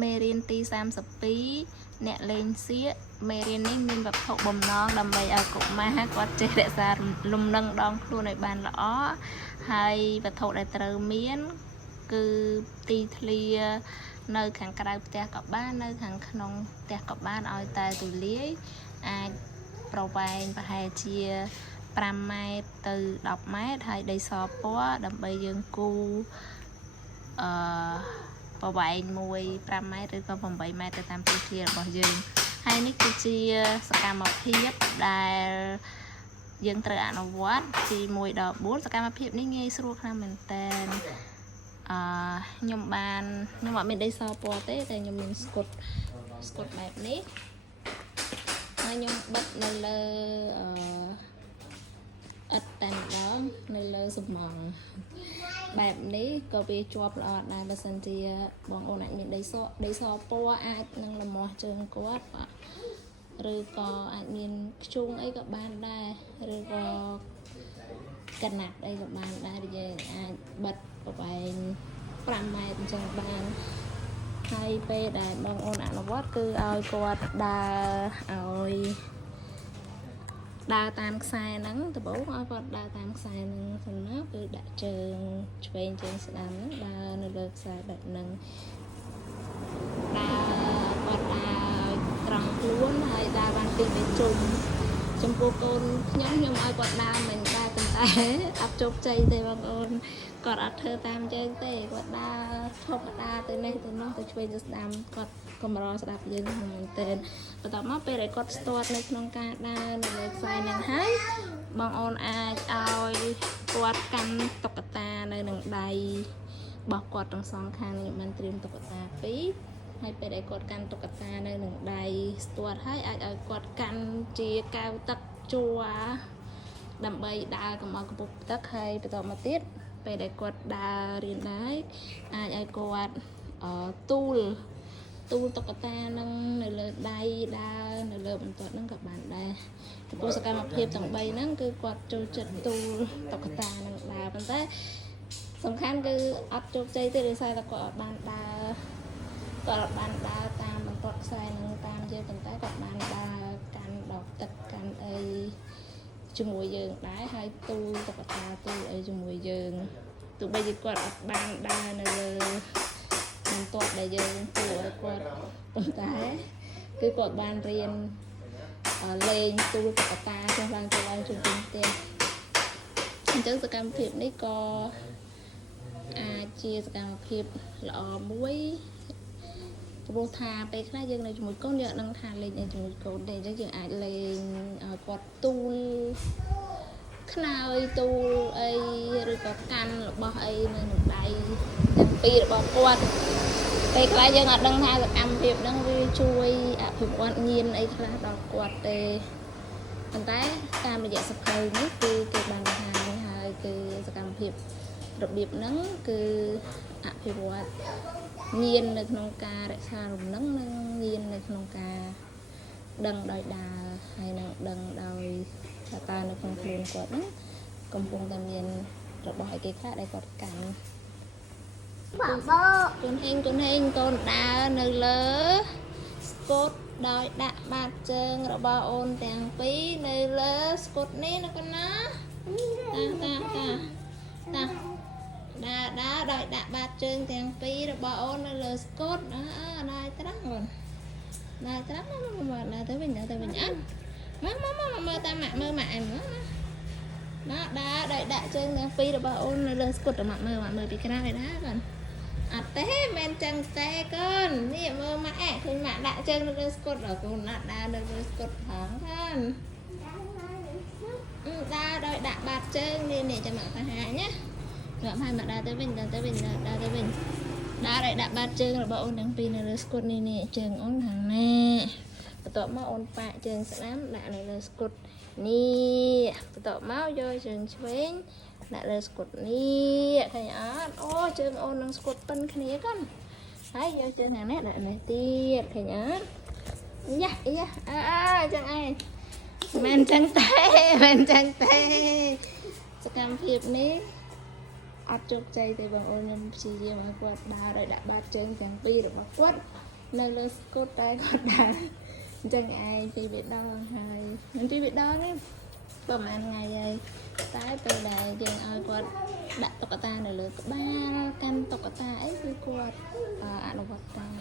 មេរៀនទី32អ្នកលេងសៀកមេរៀននេះមានវត្ថុបំណងដើម្បីឲ្យកុមារគាត់ចេះរក្សាលំនឹងដងខ្លួនឲ្យបានល្អហើយវត្ថុដែលត្រូវមានគឺទីធ្លានៅខាងក្រៅផ្ទះក៏បាននៅខាងក្នុងផ្ទះក៏បានឲ្យតែទូលាយអាចប្រវែងប្រហែលជា5ម៉ែត្រទៅ10ម៉ែត្រហើយដីសពណ៌ដើម្បីយើងគូប្រវែង5ម៉ែត្រឬក៏8ម៉ែត្រទៅតាមទីធ្លារបស់យើងហើយនេះគឺជាសកម្មភាពដែលយើងត្រូវអនុវត្តពី1ដល់4សកម្មភាពនេះងាយស្រួលខ្លាំងមែនតើខ្ញុំអត់មានដីសពណ៌ទេតែខ្ញុំមានស្កុតបែបនេះហើយខ្ញុំបិទនៅលើឥដ្ឋតែម្ដងនៅលើសំណង់បែបនេះក៏វាជាប់ល្អដែរបើសិនជាបងអូនអាចមានដីសពណ៌អាចនឹងលមាស់ជើងគាត់ឬក៏អាចមានខ្ជុងអីក៏បានដែរឬក៏កណាត់អីក៏បានដែរយើងអាចបិទប្រវែង5ម៉ែត្រអញ្ចឹងបានហើយពេលដែលបងអូនអនុវត្តគឺឲ្យគាត់ដើរតាមខ្សែហ្នឹងដំបូងឲ្យគាត់ដើរតាមខ្សែហ្នឹងសិនណាគឺដាក់ជើងឆ្វេងជើងស្ដាំហ្នឹងដើរនៅលើខ្សែបែបហ្នឹងគាត់ដើរត្រង់ខ្លួនហើយដើរបានពីរជុំចំពោះកូនខ្ញុំឲ្យគាត់ដើរមិនដែរប៉ុន្តែអត់ជោគជ័យទេបងប្អូនគាត់អត់ធ្វើតាមជើងទេគាត់ដើរធម្មតាទៅនេះទៅនោះទៅឆ្វេងទៅស្ដាំគាត់កម្រស្ដាប់យើងមែនទែនបន្ទាប់មកពេលដែលគាត់ស្ទាត់នៅក្នុងការដើរនៅលើខ្សែហ្នឹងហើយបងអូនអាចឲ្យគាត់កាន់តុក្កតានៅនឹងដៃរបស់គាត់ទាំងសងខាងខ្ញុំបានត្រៀមតុក្កតា2ហើយពេលដែលគាត់កាន់តុក្កតានៅនឹងដៃស្ទាត់ហើយអាចឲ្យគាត់កាន់ជាកែវទឹកជួរដើម្បីដើរកុំឲ្យកំពុះទឹកហើយបន្តមកទៀតពេលដែលគាត់ដើររៀនដែរអាចឲ្យគាត់ទូលតុក្កតានឹងនៅលើដៃដើរនៅលើបន្ទាត់ហ្នឹងក៏បានដែរចំពោះសកម្មភាពទាំង3ហ្នឹងគឺគាត់ចូលចិត្តទូលតុក្កតានឹងដើរប៉ុន្តែសំខាន់គឺអត់ជោគជ័យទេដោយសារតែគាត់អត់បានដើរតាមបន្ទាត់ខ្សែនឹងតាមយើងប៉ុន្តែគាត់បានដើរកាន់ដបទឹកកាន់អីជាមួយយើងដែរហើយទូលតុក្កតាទូលអីជាមួយយើងទោះបីជាគាត់អត់បានដើរនៅលើបន្ទាត់ដែលយើងទូលឲ្យគាត់ប៉ុន្តែគឺគាត់បានរៀនលេងទូលតុក្កតាចុះឡើងទៅឡើងជុំវិញផ្ទះអញ្ចឹងសកម្មភាពនេះក៏អាចជាសកម្មភាពល្អមួយព្រោះថាពេលខ្លះយើងនៅជាមួយកូនយើងអត់ដឹងថាលេងអីជាមួយកូនទេអញ្ចឹងយើងអាចលេងឲ្យគាត់ទូលខ្នើយទូលអីឬក៏កាន់របស់អីនៅក្នុងដៃទាំងពីររបស់គាត់ពេលខ្លះយើងអត់ដឹងថាសកម្មភាពហ្នឹងវាជួយអភិវឌ្ឍញៀនអីខ្លះដល់គាត់ទេប៉ុន្តែតាមរយៈសភៅនេះគឺគេបានបង្ហាញហើយគឺសកម្មភាពរបៀបហ្នឹងគឺអភិវឌ្ឍញៀននៅក្នុងការរក្សារំនឹងនិងញៀននៅក្នុងការដឹងដោយដើរហើយនឹងដឹងដោយថាតើនៅក្នុងខ្លួនគាត់ហ្នឹងកំពុងតែមានរបស់អីគេខ្លះដែលគាត់កាន់កូនហេងកូនដើរនៅលើស្គត់ដោយដាក់បាតជើងរបស់អូនទាំងពីរនៅលើស្គត់នេះណាកូនណាតាដោយដាក់បាតជើងទាំងពីររបស់អូននៅលើស្គត់ដើរត្រង់អូនដើរត្រង់មកដើរទៅវិញអត់មកមើលតាមម៉ាក់មើលម៉ាក់ឯងណាដើរដោយដាក់ជើងទាំងពីររបស់អូននៅលើស្គត់ម៉ាក់មើលពីក្រៅឲ្យដើរកូនអត់ទេមិនចឹងទេកូននេះមើលម៉ាក់ឃើញម៉ាក់ដាក់ជើងនៅលើស្គត់កូនណាត់ដើរនៅលើស្គត់ផងហ្នឹងដើរដោយដាក់បាតជើងនេះចាំម៉ាក់បង្ហាញណាងាប់ហើយមកដើរទៅវិញដើរឲ្យដាក់បាតជើងរបស់អូនទាំងពីរនៅលើស្គត់នេះជើងអូនខាងណាបន្ទាប់មកអូនប៉ាក់ជើងស្ដាំដាក់នៅលើស្គត់នេះបន្ទាប់មកយកជើងឆ្វេងដាក់លើស្គត់នេះឃើញអត់អូជើងអូននឹងស្គត់ពិនគ្នាកូនហើយយកជើងខាងនេះដាក់នេះទៀតឃើញអត់យ៉ាចឹងឯងមិនចឹងទេសកម្មភាពនេះ អត់ជោគជ័យទេបងប្អូនខ្ញុំព្យាយាមឲ្យគាត់ដើរដោយដាក់បាតជើងទាំងពីររបស់គាត់នៅលើស្គូតតែគាត់ដើរអញ្ចឹងឯងពីរបេះដូងហើយមិនពីរបេះដូងទេប្រហែលថ្ងៃហើយតែពេលដែលយើងឲ្យគាត់ដាក់តុក្កតានៅលើក្បាលកាន់តុក្កតាអីគឺគាត់អនុវត្តតាម